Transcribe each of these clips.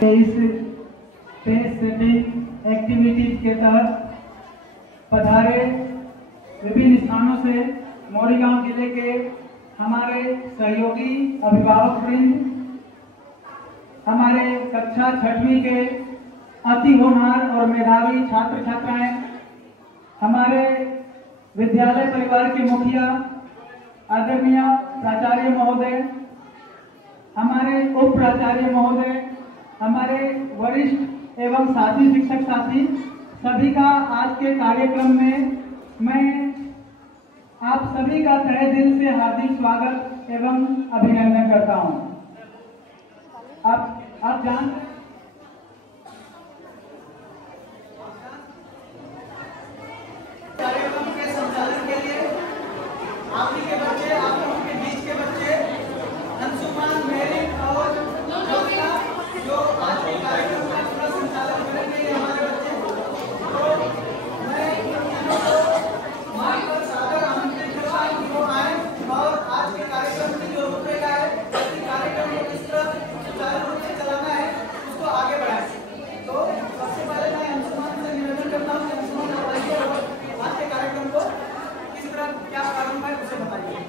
इस pace setting activities के तहत पधारे विभिन्न स्थानों से मौरीगांव जिले के हमारे सहयोगी अभिभावक वृंद, हमारे कक्षा 6वीं के अति होनहार और मेधावी छात्र छात्राएं, हमारे विद्यालय परिवार के मुखिया आदरणीय प्राचार्य महोदय, हमारे उप प्राचार्य महोदय, हमारे वरिष्ठ एवं साथी शिक्षक साथी, सभी का आज के कार्यक्रम में मैं आप सभी का तहे दिल से हार्दिक स्वागत एवं अभिनंदन करता हूं। आप जानते कार्यक्रम के संचालन के लिए आप ही के बच्चे, आप लोगों के बीच के बच्चे अंशुमान, मेरिट और जो आज के कार्यक्रम का पूरा संचालन करेंगे ये हमारे बच्चे। तो मैं वहाँ पर सादर आमंत्रित करता हूँ कि वो आए और आज के कार्यक्रम की जो रूपरेखा है, कार्यक्रम को किस तरह सुचारू रूप से चलाना है उसको आगे बढ़ाएं। तो सबसे पहले मैं अंशुमान से निवेदन करता हूँ कि अंशुमान बताइए और आज के कार्यक्रम को किस तरह क्या प्रारंभ है उसे बताइए।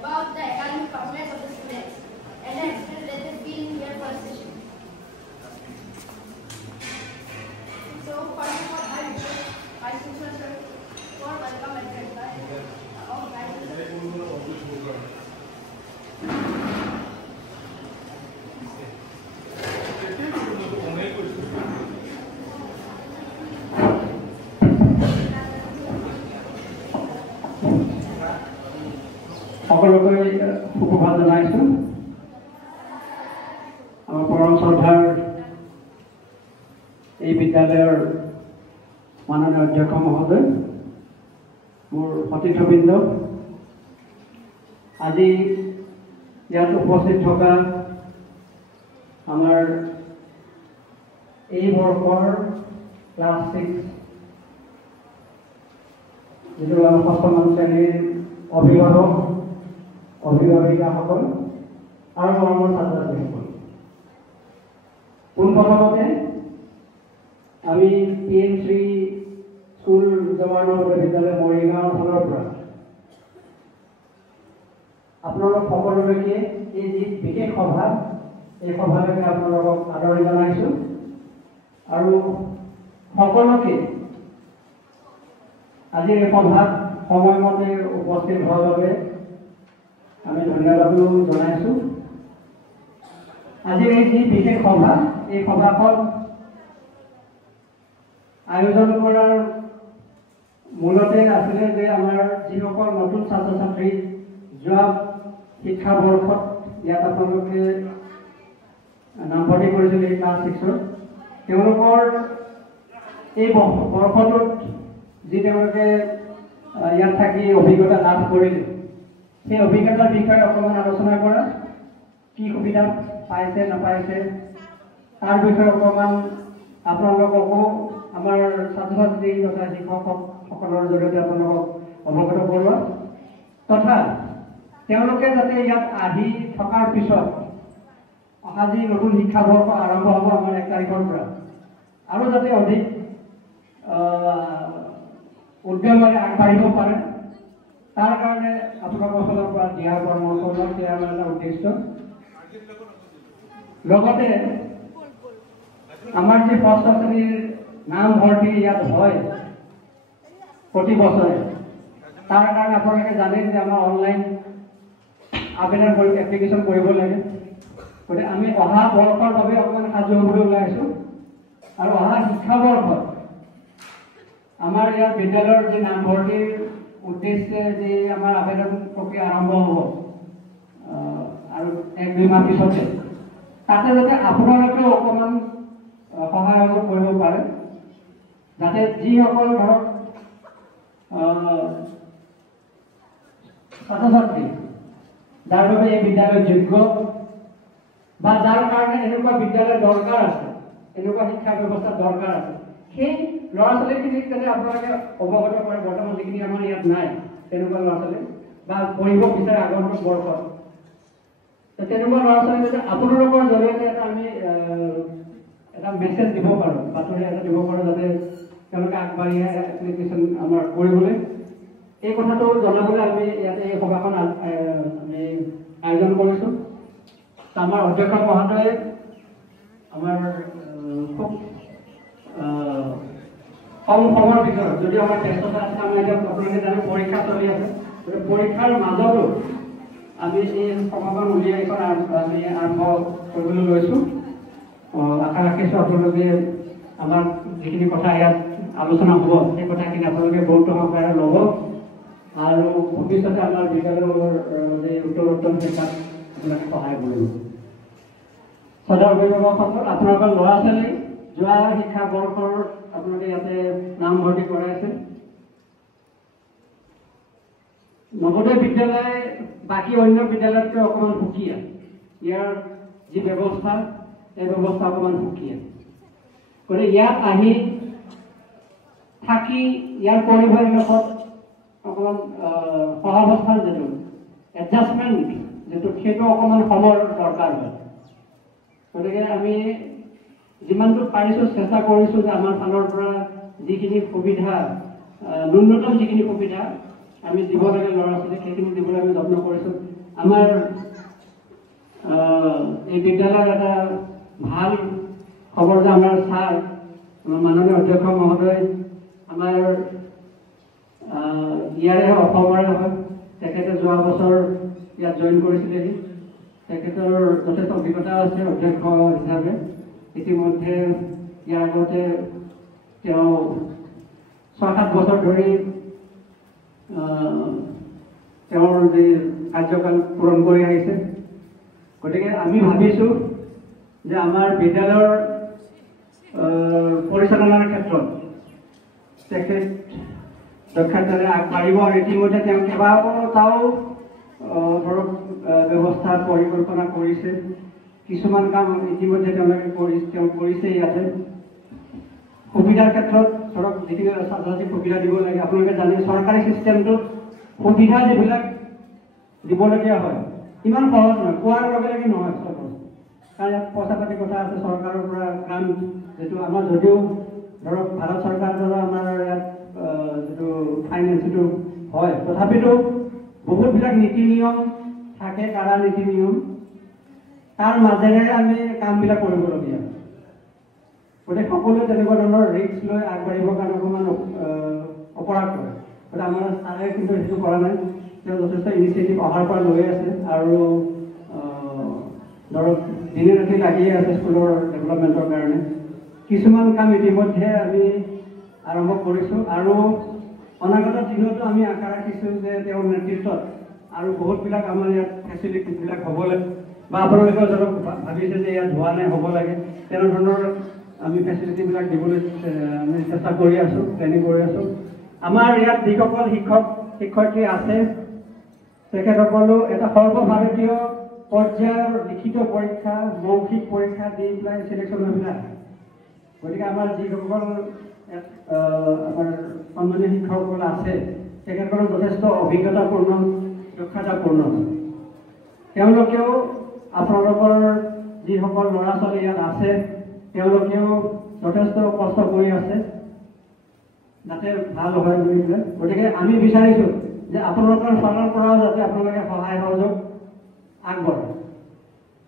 About the academic performance of the students and the experience that they've been here for a session. So, first of all, I request Vice Principal Sir for welcome address of সকলোকে সুপ্ৰভাত জনাইছোঁ। আমাৰ পৰম শ্ৰদ্ধাৰ এই বিদ্যালয়ৰ মাননীয় অধ্যক্ষ মহোদয়, মোৰ সতীৰ্থবৃন্দ, আজি ইয়াত উপস্থিত থকা আমাৰ এই বৰ্ষৰ ক্লাছ 6 যিটো আমাৰ 6ম শ্ৰেণীৰ অভিভাৱক অভিভাৱিকাসকল আৰু মৰমৰ ছাত্ৰ ছাত্ৰীসকল, পোনপ্ৰথমতে আমি PM3 স্কুল জৱাহৰ বিদ্যালয় মৰিগাঁৱৰ ফালৰ পৰা আপোনালোক সকলোলৈকে এই যি বিশেষ সভা, এই সভালৈকে আপোনালোকক আদৰণি জনাইছোঁ আৰু সকলোকে আজিৰ এই সভাত সময়মতে উপস্থিত হোৱাৰ বাবে আমি ধন্যবাদো জনাইছোঁ। আজিৰ এই যি বিশেষ সভা, এই সভাখন আয়োজন কৰাৰ মূলতে আছিলে যে আমাৰ যিসকল নতুন ছাত্ৰ ছাত্ৰী যোৱা শিক্ষাবৰ্ষত ইয়াত আপোনালোকে নামভৰ্তি কৰিছিল এই ক্লাছ 6ত, তেওঁলোকৰ এই বৰ্ষটোত যি তেওঁলোকে ইয়াত থাকি অভিজ্ঞতা লাভ কৰিলে, সেই অভিজ্ঞতাৰ বিষয়ে অকণমান আলোচনা কৰা, কি সুবিধা পাইছে নাপাইছে তাৰ বিষয়ে অকণমান আপোনালোককো আমাৰ ছাত্ৰ ছাত্ৰী তথা শিক্ষকসকলৰ জৰিয়তে আপোনালোকক অৱগত কৰোৱা, তথা তেওঁলোকে যাতে ইয়াত আহি থকাৰ পিছত অহা যি নতুন শিক্ষাবৰ্ষ আৰম্ভ হ'ব আমাৰ 1 তাৰিখৰ পৰা, আৰু যাতে অধিক উদ্যমেৰে আগবাঢ়িব পাৰে, তাৰ কাৰণে আপোনালোকৰ ফালৰ পৰা দিহা পৰামৰ্শ সেয়া আমাৰ এটা উদ্দেশ্য। লগতে আমাৰ যি 1ষ্ট শ্ৰেণীৰ নামভৰ্তি ইয়াত হয় প্ৰতি বছৰে, তাৰ কাৰণে আপোনালোকে জানে যে আমাৰ অনলাইন আবেদন কৰি এপ্লিকেশ্যন কৰিব লাগে। গতিকে আমি অহা বৰ্ষৰ বাবে অকণমান সাজু হ'বলৈ ওলাইছোঁ আৰু অহা শিক্ষাবৰ্ষত আমাৰ ইয়াৰ বিদ্যালয়ৰ যি নামভৰ্তিৰ উদ্দেশ্যে যি আমাৰ আবেদন প্ৰক্ৰিয়া আৰম্ভ হ'ব আৰু 1-2 মাহ পিছতে, তাতে যাতে আপোনালোকেও অকণমান সহায় কৰিব পাৰে, যাতে যিসকল ধৰক ছাত্ৰ ছাত্ৰী যাৰ বাবে এই বিদ্যালয় যোগ্য বা যাৰ কাৰণে এনেকুৱা বিদ্যালয় দৰকাৰ আছে, এনেকুৱা শিক্ষা ব্যৱস্থা দৰকাৰ আছে, সেই ল'ৰা ছোৱালীখিনিক যাতে আপোনালোকে অৱগত কৰে। বৰ্তমান যিখিনি আমাৰ ইয়াত নাই তেনেকুৱা ল'ৰা ছোৱালী বা পঢ়িব বিচাৰে আগন্তুক বৰ্ষত, তেনেকুৱা ল'ৰা ছোৱালী যাতে আপোনালোকৰ জৰিয়তে আমি এটা মেছেজ দিব পাৰোঁ, বাতৰি এটা দিব পাৰোঁ, যাতে তেওঁলোকে আগবাঢ়ি আহে এপ্লিকেশ্যন আমাৰ কৰিবলৈ। এই কথাটো জনাবলৈ আমি ইয়াতে এই সভাখন আমি আয়োজন কৰিছোঁ। আমাৰ অধ্যক্ষ মহোদয়ে আমাৰ খুব কম সময়ৰ ভিতৰত, যদিও আমাৰ ব্যস্ততা আছে, আমাৰ এতিয়া আপোনালোকে জানে পৰীক্ষা চলি আছে, পৰীক্ষাৰ মাজতো আমি এই সভাখন উলিয়াই আমি আৰম্ভ কৰিবলৈ লৈছোঁ। আশা ৰাখিছোঁ আপোনালোকে আমাৰ যিখিনি কথা ইয়াত আলোচনা হ'ব সেই কথাখিনি আপোনালোকে গুৰুত্ব সহকাৰে ল'ব আৰু ভৱিষ্যতে আমাৰ বিদ্যালয়ৰ যি উত্তৰোত্তৰ শিক্ষাত আপোনালোকে সহায় কৰিব। সদৰ অভিভাৱকসকল, আপোনালোকৰ ল'ৰা ছোৱালী যোৱা শিক্ষাবৰ্ষৰ আপোনালোকে ইয়াতে নামভৰ্তি কৰাইছে। নৱোদয় বিদ্যালয় বাকী অন্য বিদ্যালয়তকৈ অকণমান সুকীয়া। ইয়াৰ যি ব্যৱস্থা, এই ব্যৱস্থা অকণমান সুকীয়া। গতিকে ইয়াত আহি থাকি ইয়াৰ পৰিৱেশত অকণমান সহাৱস্থান যিটো এডজাষ্টমেণ্ট যিটো, সেইটো অকণমান সময়ৰ দৰকাৰ হয়। গতিকে আমি যিমানটো পাৰিছোঁ চেষ্টা কৰিছোঁ যে আমাৰ ফালৰ পৰা যিখিনি সুবিধা, ন্যূনতম যিখিনি সুবিধা আমি দিব লাগে ল'ৰা ছোৱালীক, সেইখিনি দিবলৈ আমি যত্ন কৰিছোঁ। আমাৰ এই বিদ্যালয়ৰ এটা ভাল খবৰ যে আমাৰ ছাৰ, আমাৰ মাননীয় অধ্যক্ষ মহোদয় আমাৰ ইয়াৰে অসমৰে হয়। তেখেতে যোৱা বছৰ ইয়াত জইন কৰিছিলেহি। তেখেতৰ যথেষ্ট অভিজ্ঞতা আছে অধ্যক্ষ হিচাপে। ইতিমধ্যে ইয়াৰ আগতে তেওঁ ৬-৭ বছৰ ধৰি তেওঁৰ যি কাৰ্যকাল পূৰণ কৰি আহিছে। গতিকে আমি ভাবিছোঁ যে আমাৰ বিদ্যালয়ৰ পৰিচালনাৰ ক্ষেত্ৰত তেখেত দক্ষতাৰে আগবাঢ়িব আৰু ইতিমধ্যে তেওঁ কেইবাটাও ধৰক ব্যৱস্থা পৰিকল্পনা কৰিছে। কিছুমান কাম ইতিমধ্যে তেওঁ কৰিছে ইয়াতে। সুবিধাৰ ক্ষেত্ৰত ধৰক যিখিনি ছাত্ৰ ছাত্ৰীক সুবিধা দিব লাগে, আপোনালোকে জানে চৰকাৰী ছিষ্টেমটোত সুবিধা যিবিলাক দিবলগীয়া হয় ইমান সহজ নহয়, কোৱাৰ লগে লগে নহয় চব। কাৰণ ইয়াত পইচা পাতি কথা আছে, চৰকাৰৰ পৰা গ্ৰাণ্ট যিটো আমাৰ, যদিও ধৰক ভাৰত চৰকাৰৰ দ্বাৰা আমাৰ ইয়াত যিটো ফাইনেন্স যিটো হয়, তথাপিতো বহুতবিলাক নীতি নিয়ম থাকে, কাৰা নীতি নিয়ম, তাৰ মাজেৰে আমি কামবিলাক কৰিবলগীয়া। গতিকে সকলোৱে তেনেকুৱা ধৰণৰ ৰিস্ক লৈ আগবাঢ়িবৰ কাৰণে অকণমান অপৰাধ কৰে। গতিকে আমাৰ ছাৰে কিন্তু সেইটো কৰা নাই। তেওঁ যথেষ্ট ইনিচিয়েটিভ অহাৰ পৰা লৈ আছে আৰু ধৰক দিনে ৰাতি লাগিয়ে আছে স্কুলৰ ডেভেলপমেণ্টৰ কাৰণে। কিছুমান কাম ইতিমধ্যে আমি আৰম্ভ কৰিছোঁ আৰু অনাগত দিনতো আমি আশা ৰাখিছোঁ যে তেওঁৰ নেতৃত্বত আৰু বহুতবিলাক আমাৰ ইয়াত ফেচিলিটিবিলাক হ'ব লাগে, বা আপোনালোকেও ধৰক ভাবিছে যে ইয়াত হোৱা নাই, হ'ব লাগে, তেনেধৰণৰ আমি ফেচিলিটিবিলাক দিবলৈ আমি চেষ্টা কৰি আছোঁ, প্লেনিং কৰি আছোঁ। আমাৰ ইয়াত যিসকল শিক্ষক শিক্ষয়িত্ৰী আছে তেখেতসকলো এটা সৰ্বভাৰতীয় পৰ্যায়ৰ লিখিত পৰীক্ষা, মৌখিক পৰীক্ষা দি পেলাই চিলেকশ্যন হৈ পেলাই। গতিকে আমাৰ যিসকল আমাৰ সন্মানীয় শিক্ষকসকল আছে তেখেতসকলৰ যথেষ্ট অভিজ্ঞতাপূৰ্ণ, দক্ষতাপূৰ্ণ। তেওঁলোকেও আপোনালোকৰ যিসকল ল'ৰা ছোৱালী ইয়াত আছে তেওঁলোকেও যথেষ্ট কষ্ট কৰি আছে যাতে ভাল হয় বুলি পেলাই। গতিকে আমি বিচাৰিছোঁ যে আপোনালোকৰ ফালৰ পৰাও যাতে আপোনালোকে সহায় সহযোগ আগবঢ়ায়।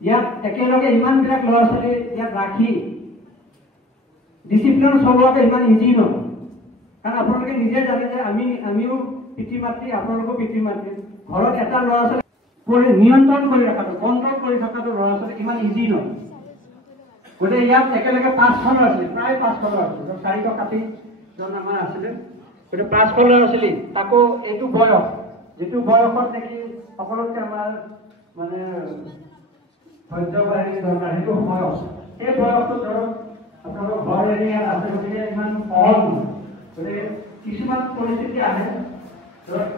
ইয়াত একেলগে ইমানবিলাক ল'ৰা ছোৱালী ইয়াত ৰাখি ডিচিপ্লিন চলোৱাটো ইমান ইজি নহয়। কাৰণ আপোনালোকে নিজে জানে যে আমিও পিতৃ মাতৃ, আপোনালোকেও পিতৃ মাতৃ। ঘৰত এটা ল'ৰা ছোৱালী নিয়ন্ত্ৰণ কৰি ৰখাটো, কণ্ট্ৰল কৰি থকাটো ল'ৰা ছোৱালী ইমান ইজি নহয়। গতিকে ইয়াত একেলগে 5খন আছিল, প্ৰায় 5খন আছিল, 460জন আমাৰ আছিলে। গতিকে 5খন ল'ৰা ছোৱালী, তাকো এইটো বয়স, যিটো বয়সত নেকি সকলোতকৈ আমাৰ মানে ধৈৰ্য বাহিনী দৰকাৰ, সেইটো বয়স। সেই বয়সটো ধৰক আপোনালোকৰ ঘৰ এৰি ইয়াত আছে, গতিকে ইমান সহজ নহয়। গতিকে কিছুমান পৰিস্থিতি আহে ধৰক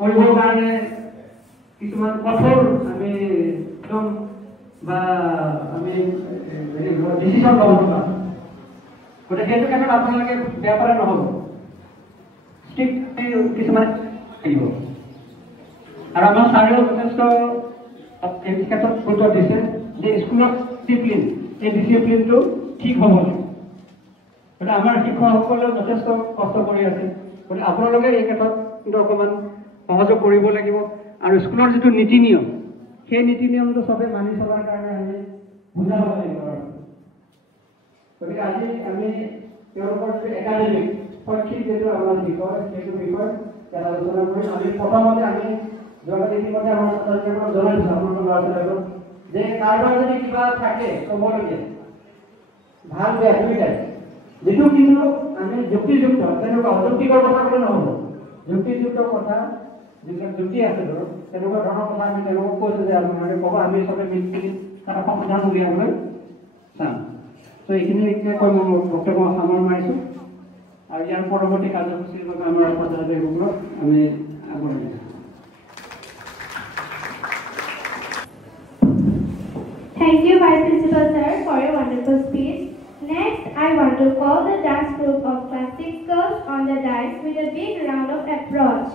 কৰিবৰ কাৰণে কিছুমান কঠোৰ আমি একদম বা আমি ডিচিশ্যন ল'ব লগা গতিকে সেইটো ক্ষেত্ৰত আপোনালোকে বেয়া পালে নহ'ব ষ্ট্ৰিক্ট কিছুমান থাকিব আৰু আমাৰ ছাৰেও যথেষ্ট এই ক্ষেত্ৰত গুৰুত্ব দিছে যে স্কুলৰ ডিচিপ্লিন এই ডিচিপ্লিনটো ঠিক হ'ব লাগে গতিকে আমাৰ শিক্ষকসকলেও যথেষ্ট কষ্ট কৰি আছে গতিকে আপোনালোকে এই ক্ষেত্ৰত কিন্তু অকণমান সহযোগ কৰিব লাগিব আৰু স্কুলৰ যিটো নীতি নিয়ম সেই নীতি নিয়মটো চবেই মানি চলাৰ কাৰণে আমি বুজা হ'ব লাগিব গতিকে আজি আমি তেওঁলোকৰ যিটো একাডেমিক শৈক্ষিক যিটো আমাৰ বিষয় সেইটো বিষয় এটা আলোচনা কৰিম আমি প্ৰথমতে আমি যোৱাকালি ইতিমধ্যে আমাৰ ছাত্ৰ ছাত্ৰীসকলক জনাইছোঁ আপোনালোকৰ ল'ৰা ছোৱালীসকলক যে কাৰোবাৰ যদি কিবা থাকে ক'বলগীয়া ভাল বেয়া দুয়োটাই যিটো কিন্তু আমি যুক্তিযুক্ত তেনেকুৱা অযুক্তিকৰ কথা ক'লে নহ'ব যুক্তিযুক্ত কথা যিবিলাক যুক্তি আছে ধৰক তেনেকুৱা ধৰণৰ কথা আমি তেওঁলোকক কৈছোঁ যে আপোনালোকে ক'ব আমি চবে মিলি এটা সমাধান উলিয়াবলৈ চাম ত' এইখিনিকে কৈ মই বক্তব্য সামৰণি মাৰিছোঁ আৰু ইয়াৰ পৰৱৰ্তী কাৰ্যসূচীৰ বাবে আমাৰ ছাত্ৰ-ছাত্ৰীসকলক আমি আগবঢ়াই দিছোঁ Thank you, Vice Principal Sir, for your wonderful speech. Next, I want to call the dance group of Class 6 girls on the dais with a big round of applause.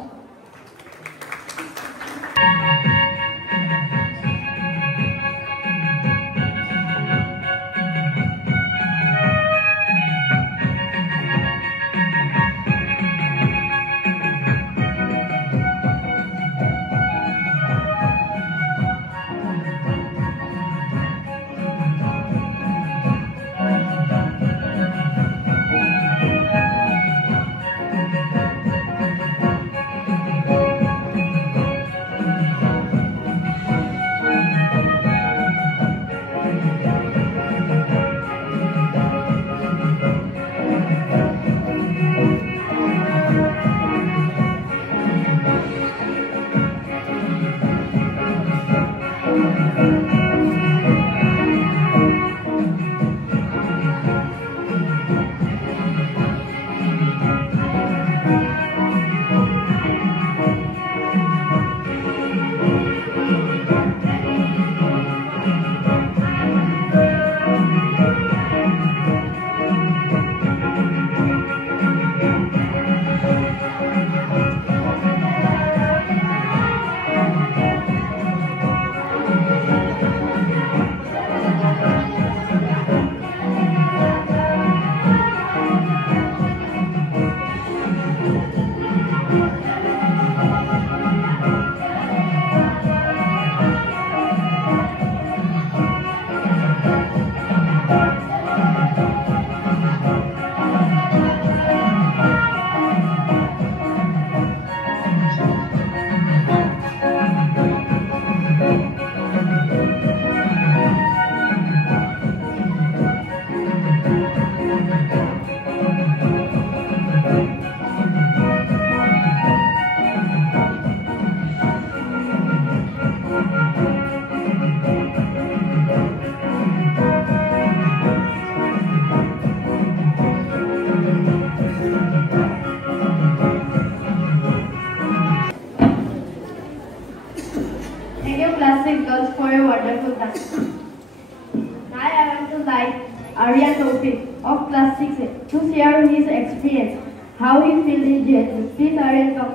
Aryan Tawfiq of Class 6 to share his experience, how he feels in jail. Please, Aryan, come.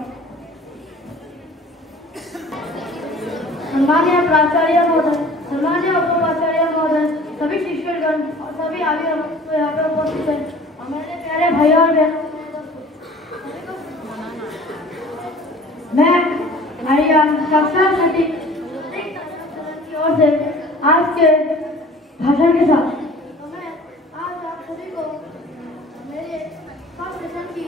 सम्मानीय प्राचार्य महोदय, सम्मानीय उपाचार्य महोदय, सभी शिक्षकगण और सभी आगे यहाँ पर उपस्थित हैं और मेरे प्यारे भाई और बहनों, मैं आर्यन कक्षा 6 की ओर से आज के भाषण के साथ सभी को मेरे फर्स्ट सेशन की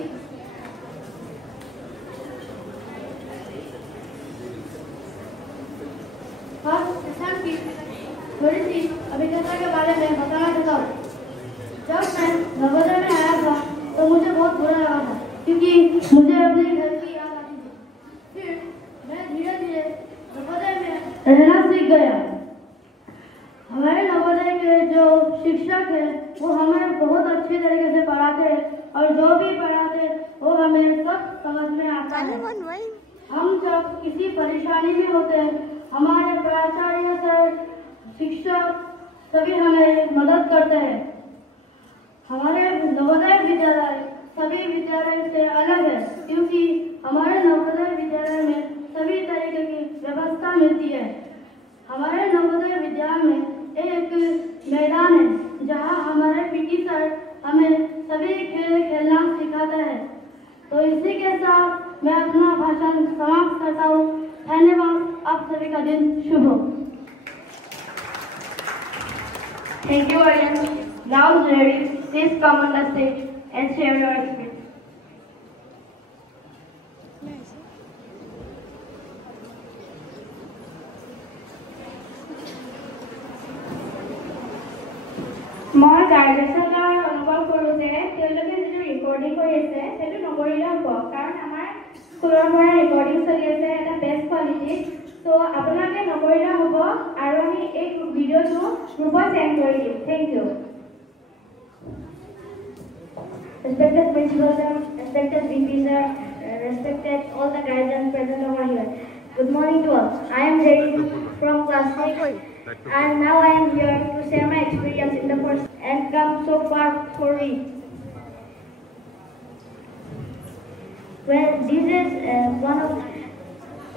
थोड़ी सी अभिज्ञता के बारे में बताना चाहता हूँ। जब मैं नवोदय में आया था तो मुझे बहुत बुरा लगा था क्योंकि मुझे अपने घर की याद आती थी। फिर मैं धीरे धीरे नवोदय में रहना सीख गया। हमारे नवोदय के जो शिक्षक हैं वो हमें बहुत अच्छी तरीके से पढ़ाते हैं और जो भी पढ़ाते वो हमें सब समझ में आता है। हम जब किसी परेशानी में होते हैं शिक्षक सभी हमें मदद करते हैं। हमारे नवोदय विद्यालय सभी विद्यालय से अलग है क्योंकि हमारे नवोदय विद्यालय में सभी तरीके की व्यवस्था मिलती है। हमारे नवोदय विद्यालय में एक मैदान है जहां हमारे पीटी सर हमें सभी खेल खेलना सिखाते हैं। तो इसी के साथ मैं अपना भाषण समाप्त करता हूँ। धन्यवाद। आप सभी का दिन शुभ हो। Thank you, Aryan. Now, Jerry, please come on the stage and share your experience. মই গাৰ্জেনসকলৰ অনুভৱ কৰোঁ যে তেওঁলোকে যিটো ৰেকৰ্ডিং কৰি আছে সেইটো নকৰিলেও হ'ব, কাৰণ আমাৰ স্কুলৰ পৰা ৰেকৰ্ডিং চলি আছে এটা বেষ্ট কোৱালিটি। চ' আপোনালোকে নকৰিলেও হ'ব আৰু আমি এই ভিডিঅ'টো গ্ৰুপত চেণ্ড কৰি দিম। Thank you. Respected principal sir, respected VP sir, respected all the guardians present over here. Good morning to all. I am Jerry from class 6 and now I am here to share my experience in the first and come so far for me. Well, this is one of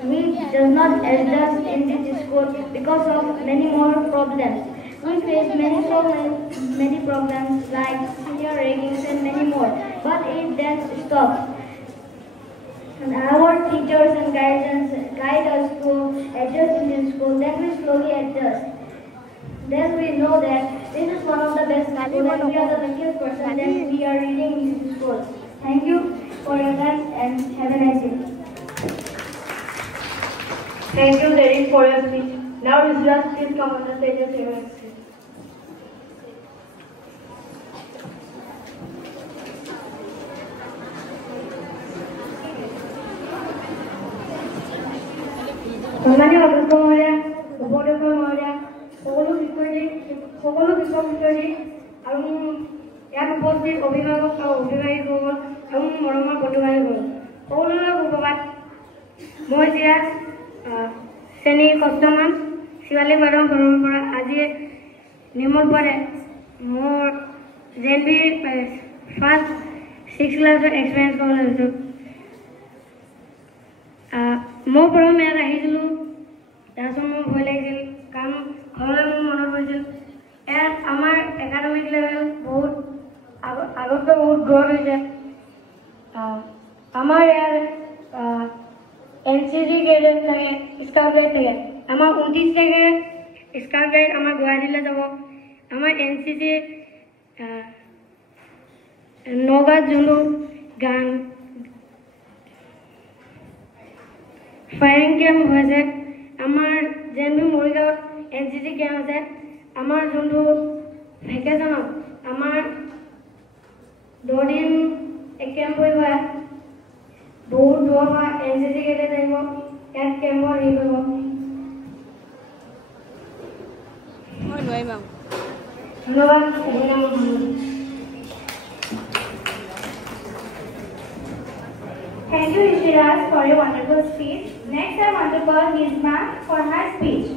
me does not adjust in this school because of many more problems. We face many problems like senior rankings and many more, but it then stops. And our teachers and guardians guide us to adjust in this school. Then we slowly adjust. Then we know that this is one of the best schools and we are the luckiest person that we are reading in this school. Thank you for your time and have a nice day. Thank you, Derek, for your speech. Now, Rizlas, please come on the stage and share your experience. সম্মানীয় অধ্যক্ষ মহোদয়, উপাধ্যক্ষ মহোদয়, সকলো শিক্ষক শিক্ষয়িত্ৰী আৰু ইয়াত উপস্থিত অভিভাৱক আৰু অভিভাৱকসকল আৰু মৰমৰ প্ৰতিভাসকল সকলোলৈ সুপ্ৰভাত। মই এতিয়া শ্ৰেণী ষষ্ঠমান শিৱালী বাইদেউৰ ঘৰৰ পৰা আজি নিৰ্মল বৰে মোৰ JNV ফাৰ্ষ্ট 6 ক্লাছৰ এক্সপিৰিয়েঞ্চ ক'বলৈ লৈছোঁ। মই প্ৰথম ইয়াত আহিছিলোঁ, তাৰপিছত মোৰ ভয় লাগিছিল কাৰণ ঘৰলৈ মোৰ মনত পৰিছিল ইয়াত আমাৰ একাডেমিক লেভেল বহুত আগতকৈ বহুত গ্ৰ'থ হৈছে। আমাৰ ইয়াত NCC কেডেট থাকে, স্কাউট গাইড থাকে। আমাৰ 29 তাৰিখে স্কাউট গাইড আমাৰ গুৱাহাটীলৈ যাব। আমাৰ NCC নগাঁৱত যোনটো গান ফায়াৰিং কেম্প হৈছে, আমাৰ JNV মৰিগাঁৱত NCC কেম্প আছে। আমাৰ যোনটো ভেকেশ্যনত আমাৰ 10 দিন কেম্প কৰিব, বহুত দূৰৰ পৰা NCC কেডেট আহিব, ইয়াত কেম্পত হেৰি কৰিব। ধন্যবাদ। Thank you, Rishiraz, for your wonderful speech. Next, I want to call Nizma for her speech.